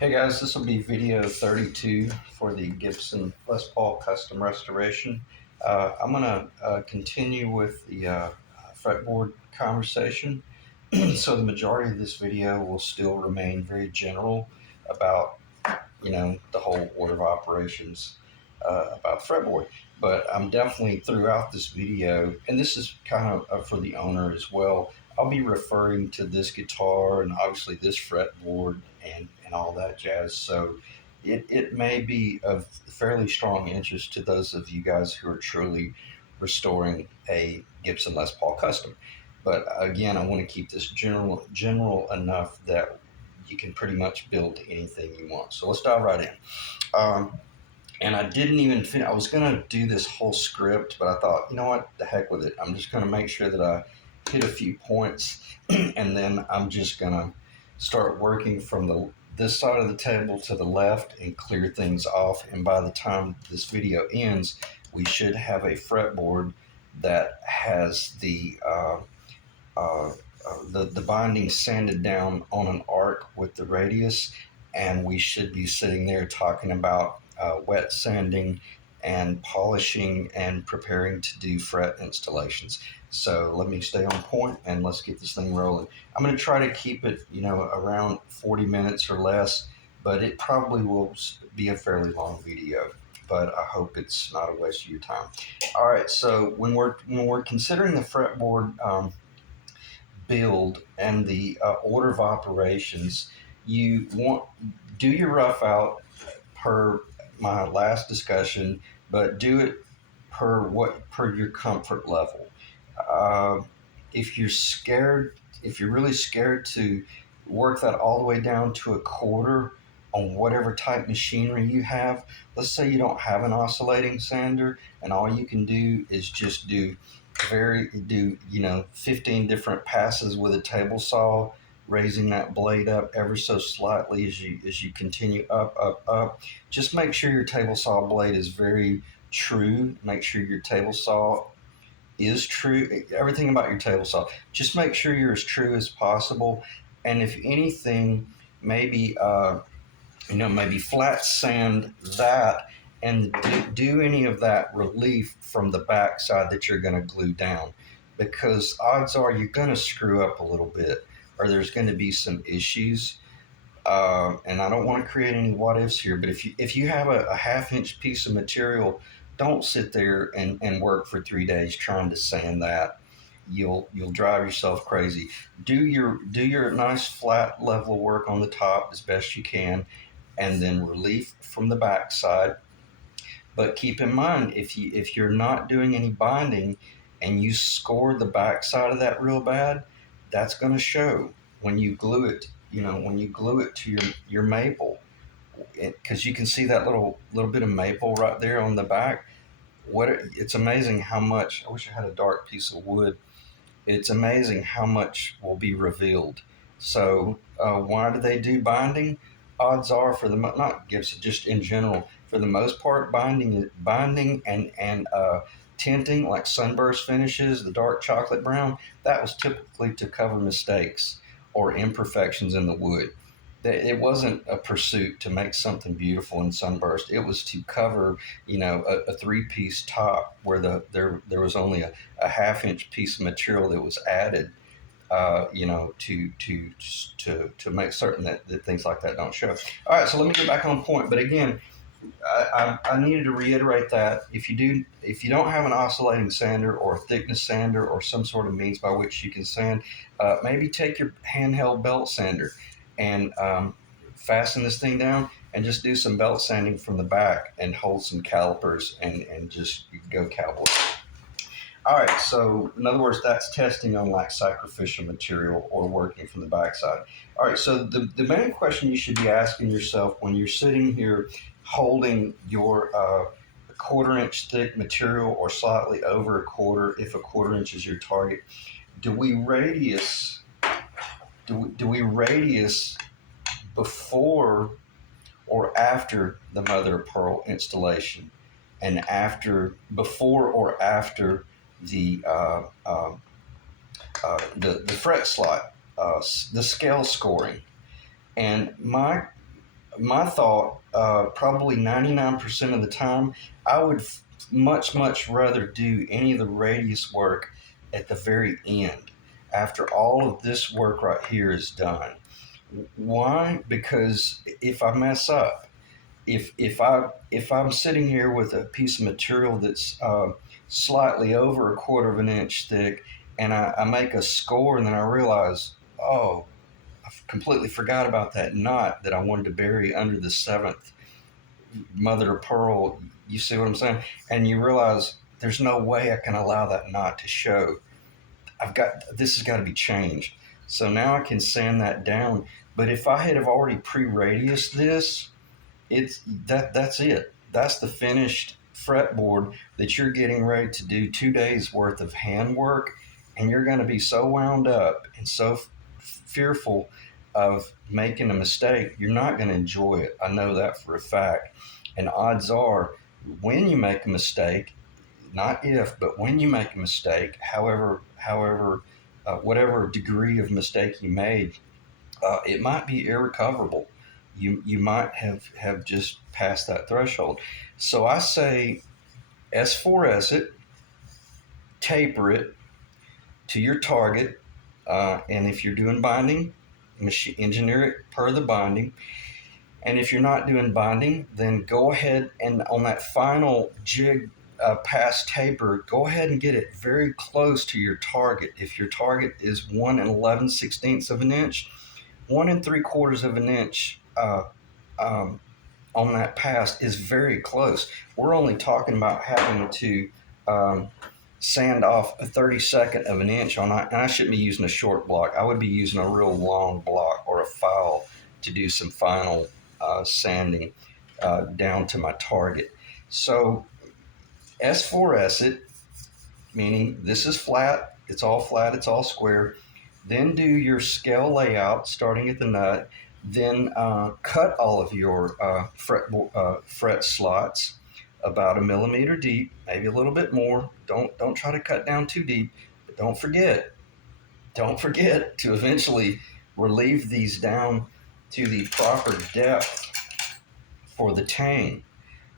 Hey guys, this will be video 32 for the Gibson Les Paul custom restoration. I'm going to continue with the fretboard conversation. So the majority of this video will still remain very general about, the whole order of operations about fretboard. But I'm definitely throughout this video, and this is kind of for the owner as well, I'll be referring to this guitar and obviously this fretboard and all that jazz. So it may be of fairly strong interest to those of you guys who are truly restoring a Gibson Les Paul custom. But again, I want to keep this general enough that you can pretty much build anything you want. So let's dive right in. And I didn't even finish. I was going to do this whole script, but I thought, you know what, the heck with it. I'm just going to make sure that I hit a few points, and then I'm just going to start working from this side of the table to the left and clear things off. And by the time this video ends, we should have a fretboard that has the binding sanded down on an arc with the radius, and we should be sitting there talking about wet sanding and polishing and preparing to do fret installations. So let me stay on point and let's get this thing rolling. I'm going to try to keep it, around 40 minutes or less, but it probably will be a fairly long video. But I hope it's not a waste of your time. All right, so when we're considering the fretboard build and the order of operations, you want do your rough out per my last discussion, but do it per your comfort level. Uh, if you're really scared to work that all the way down to a quarter on whatever type machinery you have, let's say you don't have an oscillating sander and all you can do is just do 15 different passes with a table saw, raising that blade up ever so slightly as you continue up. Just make sure your table saw blade is very true. Make sure your table saw is true. Everything about your table saw, just make sure you're as true as possible. And if anything, maybe maybe flat sand that and do any of that relief from the back side that you're going to glue down, because odds are you're going to screw up a little bit or there's going to be some issues. And I don't want to create any what ifs here, but if you have a half-inch piece of material, don't sit there and work for 3 days trying to sand that. You'll drive yourself crazy. Do your nice flat level work on the top as best you can, and then relief from the back side. But keep in mind, if you're not doing any binding and you score the back side of that real bad, that's going to show when you glue it. When you glue it to your maple, because you can see that little bit of maple right there on the back. It's amazing how much. I wish I had a dark piece of wood. It's amazing how much will be revealed. So why do they do binding? Odds are not Gibson, just in general, for the most part, binding and tinting like sunburst finishes, the dark chocolate brown, that was typically to cover mistakes or imperfections in the wood. It wasn't a pursuit to make something beautiful in sunburst. It was to cover, a three-piece top where there was only a half-inch piece of material that was added, to make certain that things like that don't show. All right, so let me get back on point. But again, I needed to reiterate that if you don't have an oscillating sander or a thickness sander or some sort of means by which you can sand, maybe take your handheld belt sander and fasten this thing down and just do some belt sanding from the back and hold some calipers and just go cowboy. All right, so in other words, that's testing on like sacrificial material or working from the backside. All right, so the main question you should be asking yourself when you're sitting here holding your quarter-inch thick material or slightly over a quarter, if a quarter-inch is your target, do we radius before or after the mother of pearl installation, and before or after the fret slot, the scale scoring? And my my thought, probably 99% of the time, I would much rather do any of the radius work at the very end, after all of this work right here is done. Why? Because if I mess up, if I'm sitting here with a piece of material that's slightly over a quarter of an inch thick, and I make a score, and then I realize, oh, I completely forgot about that knot that I wanted to bury under the seventh mother of pearl. You see what I'm saying? And you realize there's no way I can allow that knot to show. I've got this has got to be changed. So now I can sand that down. But if I had have already pre-radiused this, it's that's it. That's the finished fretboard that you're getting ready to do 2 days worth of handwork, and you're going to be so wound up and so fearful of making a mistake, you're not going to enjoy it. I know that for a fact. And odds are, when you make a mistake, not if, but when you make a mistake, whatever degree of mistake you made, it might be irrecoverable. You might have just passed that threshold. So I say S4S it, taper it to your target, and if you're doing binding, engineer it per the binding. And if you're not doing binding, then go ahead and on that final jig pass taper, go ahead and get it very close to your target. If your target is 1 11/16 of an inch, 1 3/4 of an inch on that pass is very close. We're only talking about having to sand off a 32nd of an inch on that. And I shouldn't be using a short block. I would be using a real long block or a file to do some final sanding down to my target. So S4S it, meaning this is flat, it's all square. Then do your scale layout starting at the nut. Then cut all of your fret slots about 1 millimeter deep, maybe a little bit more. Don't try to cut down too deep, but don't forget to eventually relieve these down to the proper depth for the tang.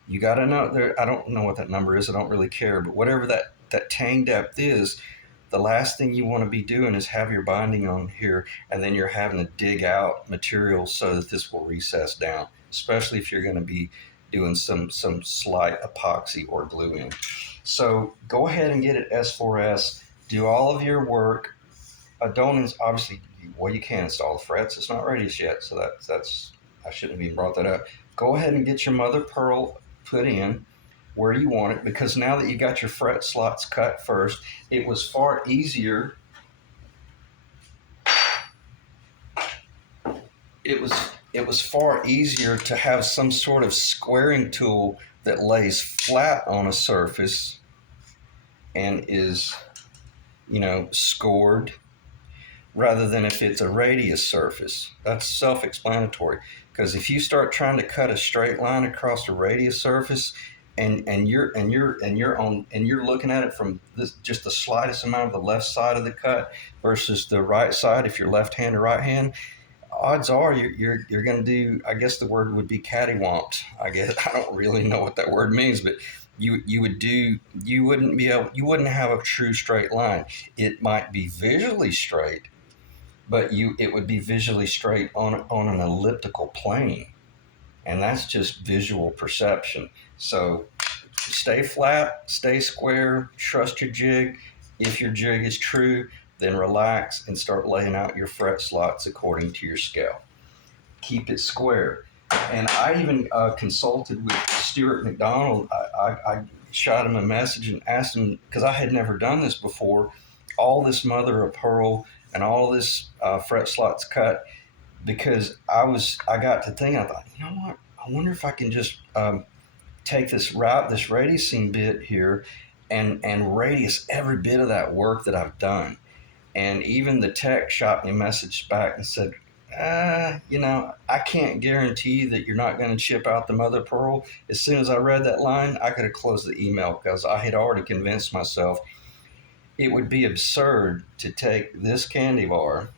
You got to know there. I don't know what that number is. I don't really care, but whatever that tang depth is, the last thing you want to be doing is have your binding on here, and then you're having to dig out material so that this will recess down, especially if you're going to be doing some slight epoxy or glue in. So go ahead and get it S4S. Do all of your work. Don't obviously, well, you can install the frets. It's not radius yet, so that's I shouldn't have even brought that up. Go ahead and get your mother pearl put in where you want it, because now that you got your fret slots cut first, it was far easier. It was far easier to have some sort of squaring tool that lays flat on a surface and is, scored, rather than if it's a radius surface. That's self-explanatory, because if you start trying to cut a straight line across a radius surface, and you're looking at it from just the slightest amount of the left side of the cut versus the right side, if you're left hand or right hand, odds are you're going to do, I guess the word would be cattywamped. I guess I don't really know what that word means, but you wouldn't have a true straight line. It might be visually straight, but it would be visually straight on an elliptical plane, and that's just visual perception. So stay flat, stay square, trust your jig. If your jig is true, then relax and start laying out your fret slots according to your scale. Keep it square. And I even consulted with Stuart McDonald. I shot him a message and asked him, because I had never done this before, all this mother of pearl and all this fret slots cut, because I got to thinking, I thought, you know what? I wonder if I can just take this radiusing bit here and radius every bit of that work that I've done. And even the tech shot me a message back and said, I can't guarantee that you're not going to chip out the mother pearl. As soon as I read that line, I could have closed the email, because I had already convinced myself it would be absurd to take this candy bar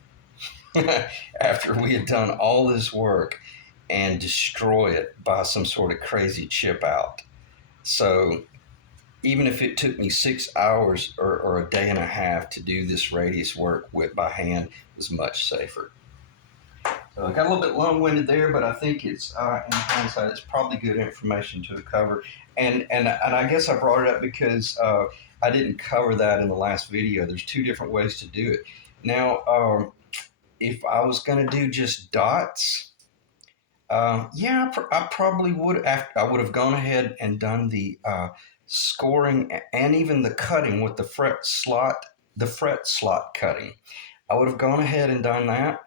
after we had done all this work and destroy it by some sort of crazy chip out. So even if it took me 6 hours or a day and a half to do this radius work with by hand, it was much safer. So I got a little bit long-winded there, but I think it's in hindsight, it's probably good information to cover. And I guess I brought it up because I didn't cover that in the last video. There's two different ways to do it. Now, if I was going to do just dots, yeah, I probably would. I would have gone ahead and done the scoring and even the cutting with the fret slot cutting. I would have gone ahead and done that,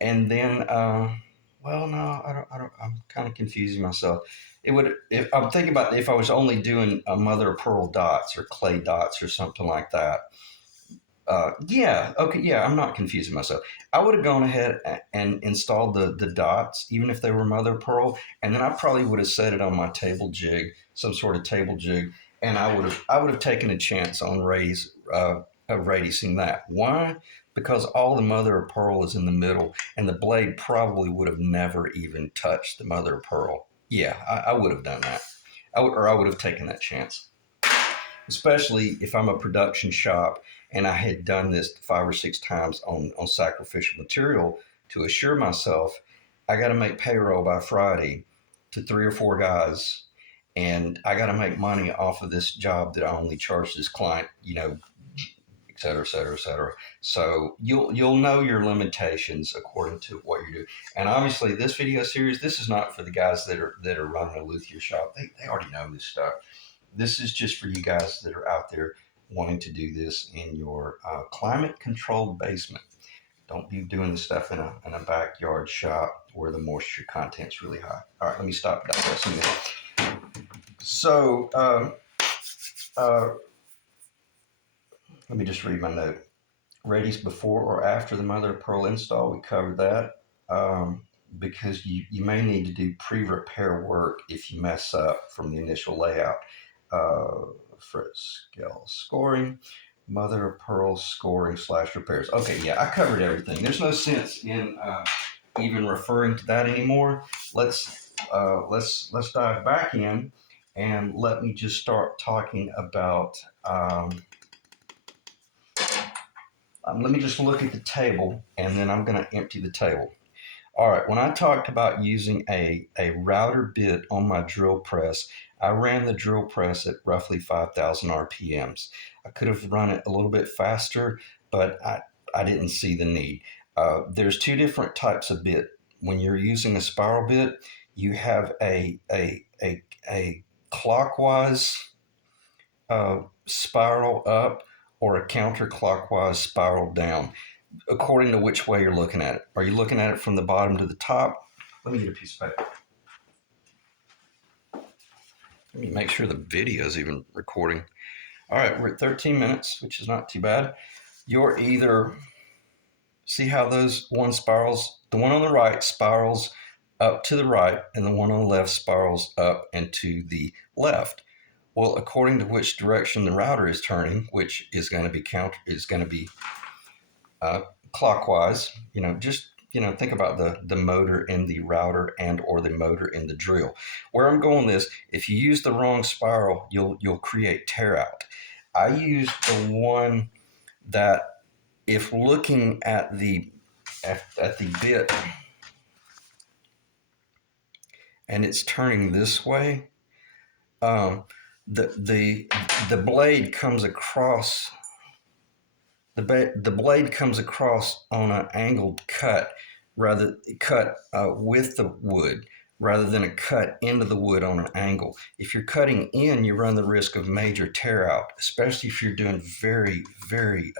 and then, well, no, I don't. I'm kind of confusing myself. It would. If I'm thinking about if I was only doing a mother of pearl dots or clay dots or something like that. Yeah, okay, yeah, I'm not confusing myself. I would have gone ahead and installed the dots, even if they were mother of pearl, and then I probably would have set it on my table jig, some sort of table jig, and I would have taken a chance on radiusing that. Why? Because all the mother of pearl is in the middle, and the blade probably would have never even touched the mother of pearl. Yeah, I would have done that. I would have taken that chance, especially if I'm a production shop and I had done this 5 or 6 times on sacrificial material to assure myself I got to make payroll by Friday to 3 or 4 guys, and I got to make money off of this job that I only charge this client, et cetera, et cetera, et cetera. So you'll know your limitations according to what you're doing. And obviously, this video series, this is not for the guys that are running a luthier shop. They already know this stuff. This is just for you guys that are out there wanting to do this in your climate controlled basement. Don't be doing this stuff in a backyard shop where the moisture content's really high. All right, let me stop digressing there. So let me just read my note. Radius before or after the mother of pearl install, we covered that. Because you may need to do pre-repair work if you mess up from the initial layout. Fret scale scoring, mother of pearl scoring / repairs. Okay, yeah, I covered everything. There's no sense in even referring to that anymore. Let's dive back in and let me just start talking about. Let me just look at the table, and then I'm going to empty the table. All right, when I talked about using a router bit on my drill press, I ran the drill press at roughly 5,000 RPMs. I could have run it a little bit faster, but I didn't see the need. There's two different types of bit. When you're using a spiral bit, you have a clockwise spiral up or a counterclockwise spiral down, according to which way you're looking at it. Are you looking at it from the bottom to the top? Let me get a piece of paper. Let me make sure the video is even recording. All right, we're at 13 minutes, which is not too bad. You're either, see how those one spirals, the one on the right spirals up to the right, and the one on the left spirals up and to the left. Well, according to which direction the router is turning, which is going to be clockwise, just think about the motor in the router and or the motor in the drill. Where I'm going with this, if you use the wrong spiral, you'll create tear out. I used the one that, if looking at the bit and it's turning this way, the blade comes across. The blade comes across on an angled cut, with the wood, rather than a cut into the wood on an angle. If you're cutting in, you run the risk of major tear out, especially if you're doing very, very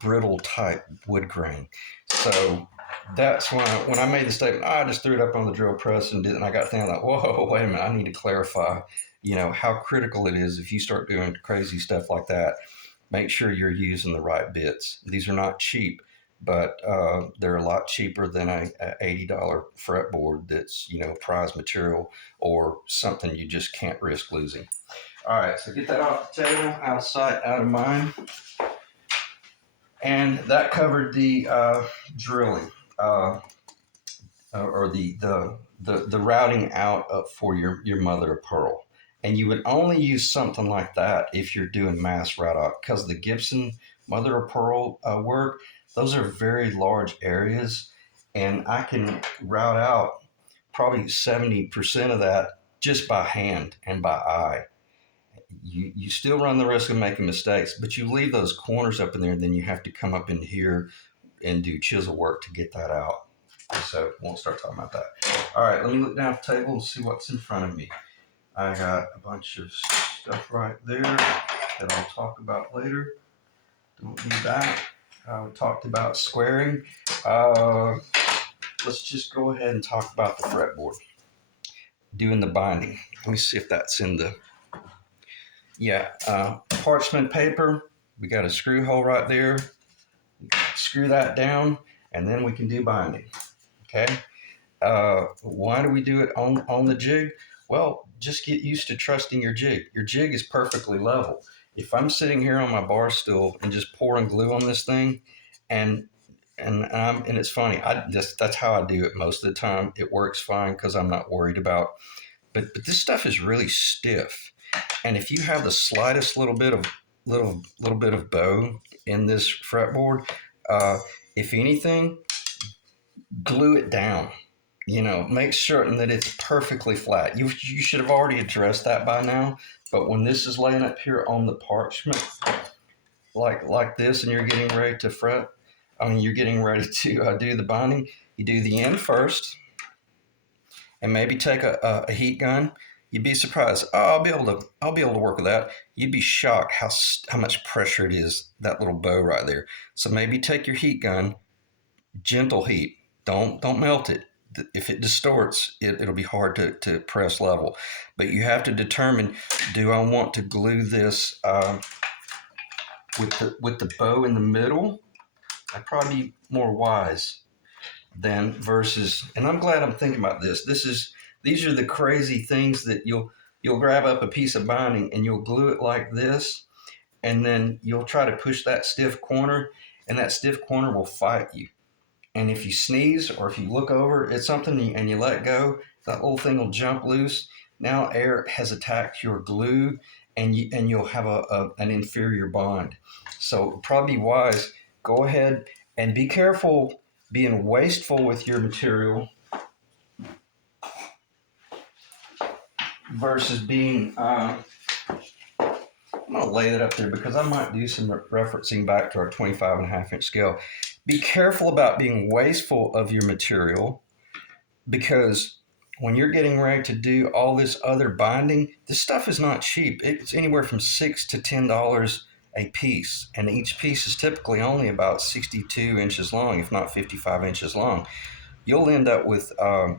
brittle type wood grain. So that's when I made the statement. I just threw it up on the drill press and I got thinking like, whoa, wait a minute, I need to clarify, how critical it is if you start doing crazy stuff like that. Make sure you're using the right bits. These are not cheap, but they're a lot cheaper than a $80 fretboard that's prize material or something you just can't risk losing. All right, so get that off the table, out of sight, out of mind. And that covered the drilling. or the routing out for your mother of pearl. And you would only use something like that if you're doing mass route out, because the Gibson mother of pearl work, those are very large areas, and I can route out probably 70% of that just by hand and by eye. You still run the risk of making mistakes, but you leave those corners up in there, and then you have to come up in here and do chisel work to get that out. So won't start talking about that. All right, let me look down at the table and see what's in front of me. I got a bunch of stuff right there that I'll talk about later. Don't need that. We talked about squaring. Let's just go ahead and talk about the fretboard. Doing the binding. Let me see if that's in the, yeah, parchment paper. We got a screw hole right there. Screw that down, and then we can do binding. Okay. Why do we do it on the jig? Well, just get used to trusting your jig. Your jig is perfectly level. If I'm sitting here on my bar stool and just pouring glue on this thing, and it's funny, that's how I do it most of the time. It works fine because I'm not worried about. But this stuff is really stiff, and if you have the slightest little bit of bow in this fretboard, if anything, glue it down. Make certain that it's perfectly flat. You should have already addressed that by now, but when this is laying up here on the parchment, like this, and you're getting ready to fret, you're getting ready to do the binding, you do the end first, and maybe take a heat gun. You'd be surprised. Oh, I'll be able to work with that. You'd be shocked how much pressure it is, that little bow right there. So maybe take your heat gun, gentle heat. Don't melt it. If it distorts, it'll be hard to press level. But you have to determine, do I want to glue this with the bow in the middle? I'd probably be more wise than versus, and I'm glad I'm thinking about this. These are the crazy things that you'll grab up a piece of binding and you'll glue it like this, and then you'll try to push that stiff corner, and that stiff corner will fight you. And if you sneeze or if you look over at something and you let go, that little thing will jump loose. Now air has attacked your glue, and you'll have an inferior bond. So probably wise, go ahead and be careful being wasteful with your material versus being, I'm going to lay that up there because I might do some referencing back to our 25.5-inch scale. Be careful about being wasteful of your material, because when you're getting ready to do all this other binding, this stuff is not cheap. It's anywhere from $6 to $10 a piece, and each piece is typically only about 62 inches long, if not 55 inches long. You'll end up with a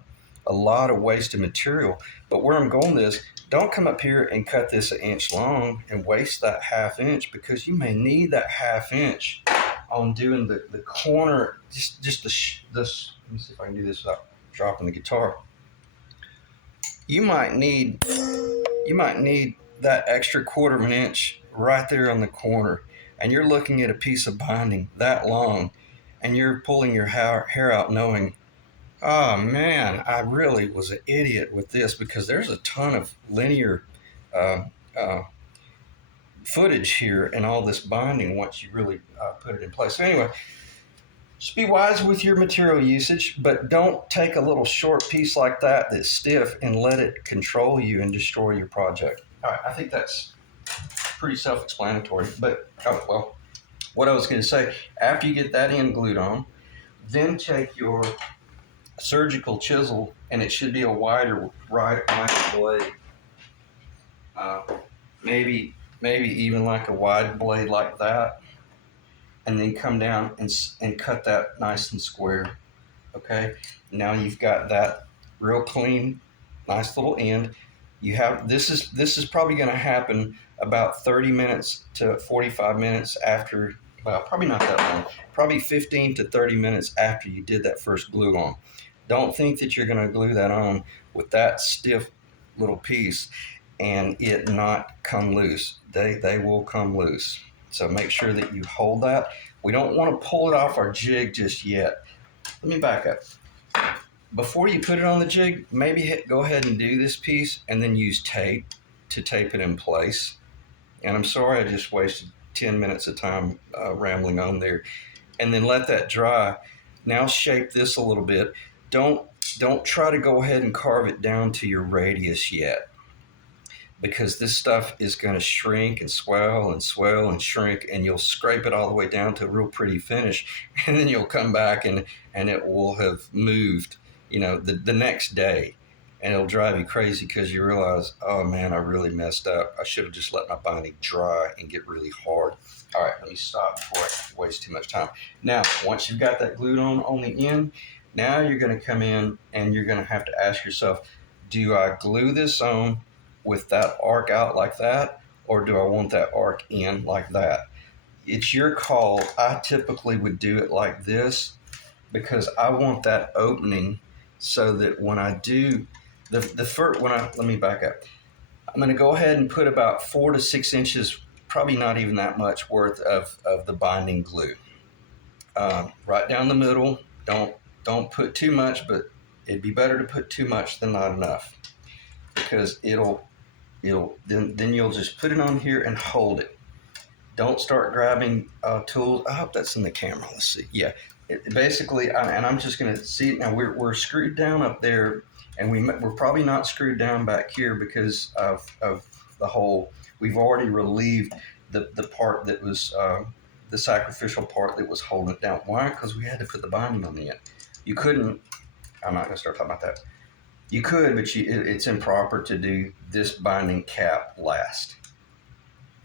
lot of wasted material. But where I'm going is, don't come up here and cut this 1 inch long and waste that 1/2 inch, because you may need that 1/2 inch on doing the corner, just this. Let me see if I can do this without dropping the guitar. You might need that extra 1/4 inch right there on the corner, and you're looking at a piece of binding that long, and you're pulling your hair out knowing, oh man, I really was an idiot with this, because there's a ton of linear footage here and all this binding once you really put it in place. So anyway, just be wise with your material usage, but don't take a little short piece like that that's stiff and let it control you and destroy your project. All right, I think that's pretty self-explanatory. But what I was going to say, after you get that end glued on, then take your surgical chisel, and it should be a wider right blade, maybe even like a wide blade like that, and then come down and cut that nice and square. Okay, now you've got that real clean, nice little end. You have this is probably going to happen about 30 minutes to 45 minutes after. Well, probably not that long. Probably 15 to 30 minutes after you did that first glue on. Don't think that you're going to glue that on with that stiff little piece and it not come loose. They will come loose. So make sure that you hold that. We don't want to pull it off our jig just yet. Let me back up. Before you put it on the jig, maybe go ahead and do this piece and then use tape to tape it in place. And I'm sorry I just wasted 10 minutes of time rambling on there. And then let that dry. Now shape this a little bit. Don't try to go ahead and carve it down to your radius yet, because this stuff is going to shrink and swell and shrink, and you'll scrape it all the way down to a real pretty finish, and then you'll come back and it will have moved, the next day, and it'll drive you crazy because you realize, oh man, I really messed up. I should have just let my binding dry and get really hard. All right, let me stop before I waste too much time. Now, once you've got that glued on the end, now you're going to come in and you're going to have to ask yourself, do I glue this on with that arc out like that, or do I want that arc in like that? It's your call. I typically would do it like this because I want that opening so that when I do the first, let me back up. I'm going to go ahead and put about 4 to 6 inches, probably not even that much worth of the binding glue. Right down the middle. Don't put too much, but it'd be better to put too much than not enough, because then you'll just put it on here and hold it. Don't start grabbing tools. I hope that's in the camera. Let's see. Yeah, basically, and I'm just going to see it now. We're screwed down up there, and we're probably not screwed down back here because of the hole. We've already relieved the part that was the sacrificial part that was holding it down. Why? Because we had to put the binding on the end. You couldn't. I'm not going to start talking about that. You could, but it's improper to do this binding cap last.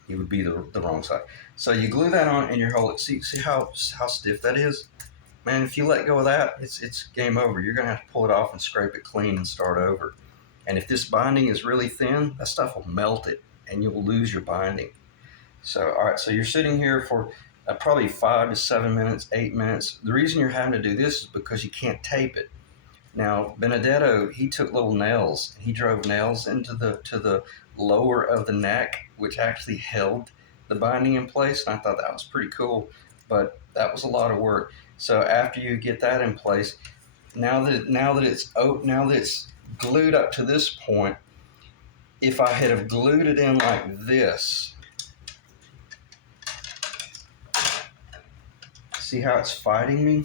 It would be the wrong side. So you glue that on and you hold it. See how stiff that is? Man, if you let go of that, it's game over. You're going to have to pull it off and scrape it clean and start over. And if this binding is really thin, that stuff will melt it and you'll lose your binding. So, all right, so you're sitting here for probably 5 to 7 minutes, 8 minutes. The reason you're having to do this is because you can't tape it. Now, Benedetto, he took little nails. He drove nails into the lower of the neck, which actually held the binding in place. And I thought that was pretty cool, but that was a lot of work. So after you get that in place, now that it's glued up to this point, if I had have glued it in like this, see how it's fighting me?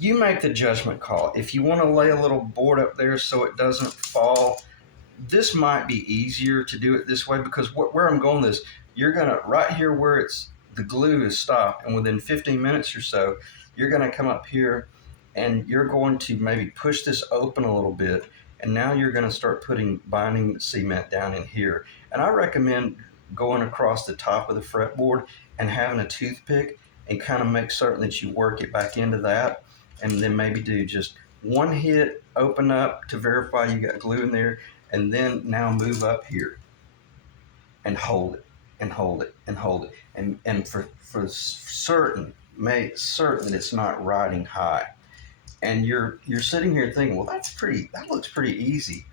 You make the judgment call. If you want to lay a little board up there so it doesn't fall, this might be easier to do it this way, because where I'm going with this, you're going to, right here where the glue is stopped, and within 15 minutes or so, you're going to come up here and you're going to maybe push this open a little bit, and now you're going to start putting binding cement down in here. And I recommend going across the top of the fretboard and having a toothpick and kind of make certain that you work it back into that, and then maybe do just one hit, open up to verify you got glue in there, and then now move up here and hold it and hold it and hold it, and for certain, make certain that it's not riding high. And you're sitting here thinking, well, that looks pretty easy.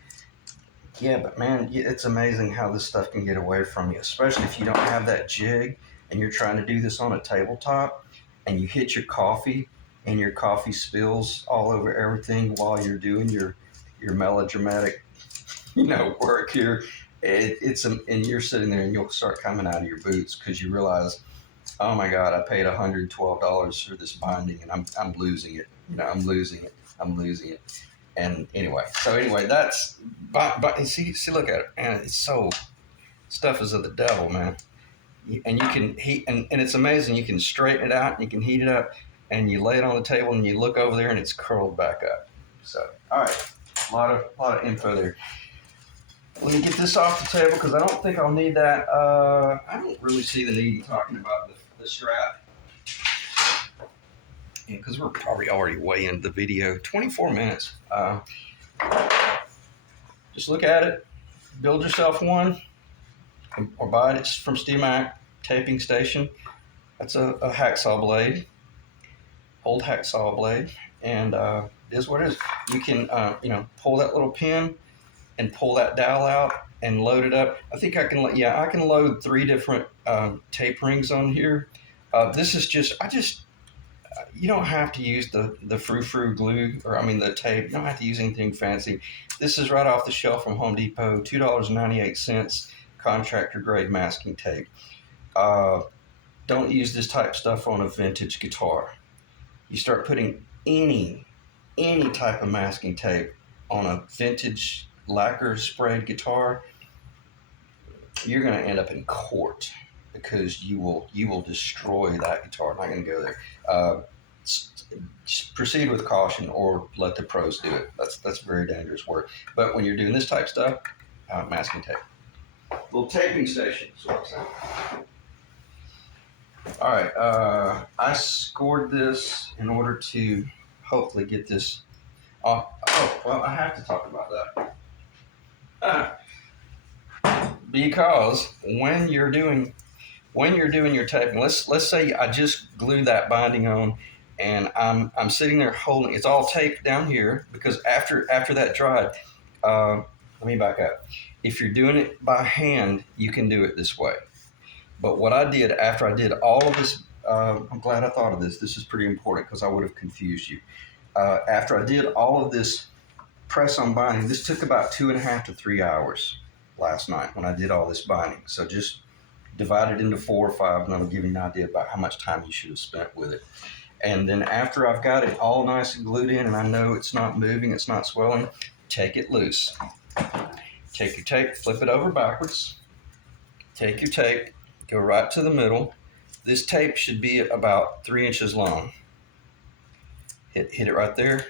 Yeah, but man, it's amazing how this stuff can get away from you, especially if you don't have that jig and you're trying to do this on a tabletop and you hit your coffee and your coffee spills all over everything while you're doing your melodramatic, work here. And you're sitting there and you'll start coming out of your boots because you realize, oh my God, I paid $112 for this binding and I'm losing it. I'm losing it. And anyway, that's, but see, look at it, man. It's so, stuff is of the devil, man. And you can heat, and it's amazing. You can straighten it out, and you can heat it up, and you lay it on the table, and you look over there, and it's curled back up. So, all right, a lot of info there. Let me get this off the table because I don't think I'll need that. I don't really see the need in talking about the strap. Yeah, because we're probably already way into the video. 24 minutes. Just look at it, build yourself one, or buy it from SteelMac taping station. That's a hacksaw blade, old hacksaw blade, and it is what it is. You can pull that little pin and pull that dowel out and load it up. I think I can load 3 different tape rings on here. This is just You don't have to use the frou-frou glue, or I mean the tape. You don't have to use anything fancy. This is right off the shelf from Home Depot, $2.98, contractor grade masking tape. Uh, don't use this type of stuff on a vintage guitar. You start putting any type of masking tape on a vintage lacquer sprayed guitar, you're going to end up in court because you will destroy that guitar. I'm not going to go there. Just proceed with caution, or let the pros do it. That's very dangerous work. But when you're doing this type of stuff, masking tape, little taping station. Is what I'm saying. All right, I scored this in order to hopefully get this off. Oh, well, I have to talk about that. Because when you're doing your taping, let's say I just glued that binding on, and I'm sitting there holding. It's all taped down here because after that dried. Let me back up. If you're doing it by hand, you can do it this way. But what I did after I did all of this, I'm glad I thought of this. This is pretty important because I would have confused you. After I did all of this press on binding, this took about 2.5 to 3 hours last night when I did all this binding. So just divide it into 4 or 5, and that'll give you an idea about how much time you should have spent with it. And then after I've got it all nice and glued in, and I know it's not moving, it's not swelling, take it loose. Take your tape, flip it over backwards. Take your tape, go right to the middle. This tape should be about 3 inches long. Hit it right there.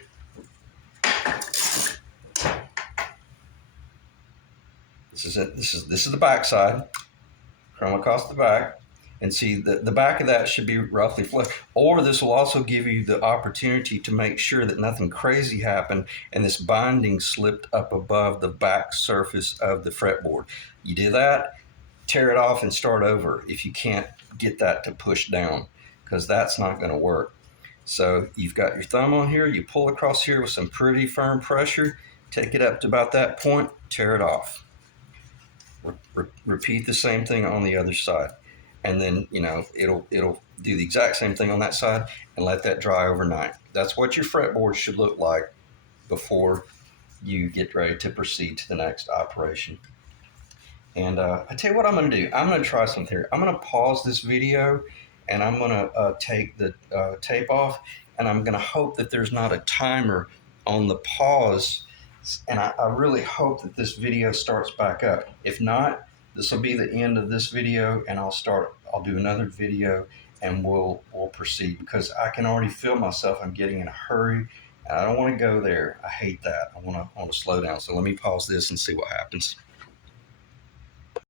This is it. This is the back side. Come across the back, and see the back of that should be roughly flat. Or this will also give you the opportunity to make sure that nothing crazy happened and this binding slipped up above the back surface of the fretboard. You do that, tear it off and start over if you can't get that to push down, because that's not going to work. So you've got your thumb on here, you pull across here with some pretty firm pressure, take it up to about that point, tear it off. Repeat the same thing on the other side, and then it'll do the exact same thing on that side, and let that dry overnight. That's what your fretboard should look like before you get ready to proceed to the next operation. And I tell you what I'm going to do. I'm going to try something here. I'm going to pause this video, and I'm going to take the tape off, and I'm going to hope that there's not a timer on the pause. And I really hope that this video starts back up. If not, this will be the end of this video, and I'll do another video, and we'll proceed, because I can already feel myself. I'm getting in a hurry, and I don't want to go there. I hate that. I want to slow down. So let me pause this and see what happens.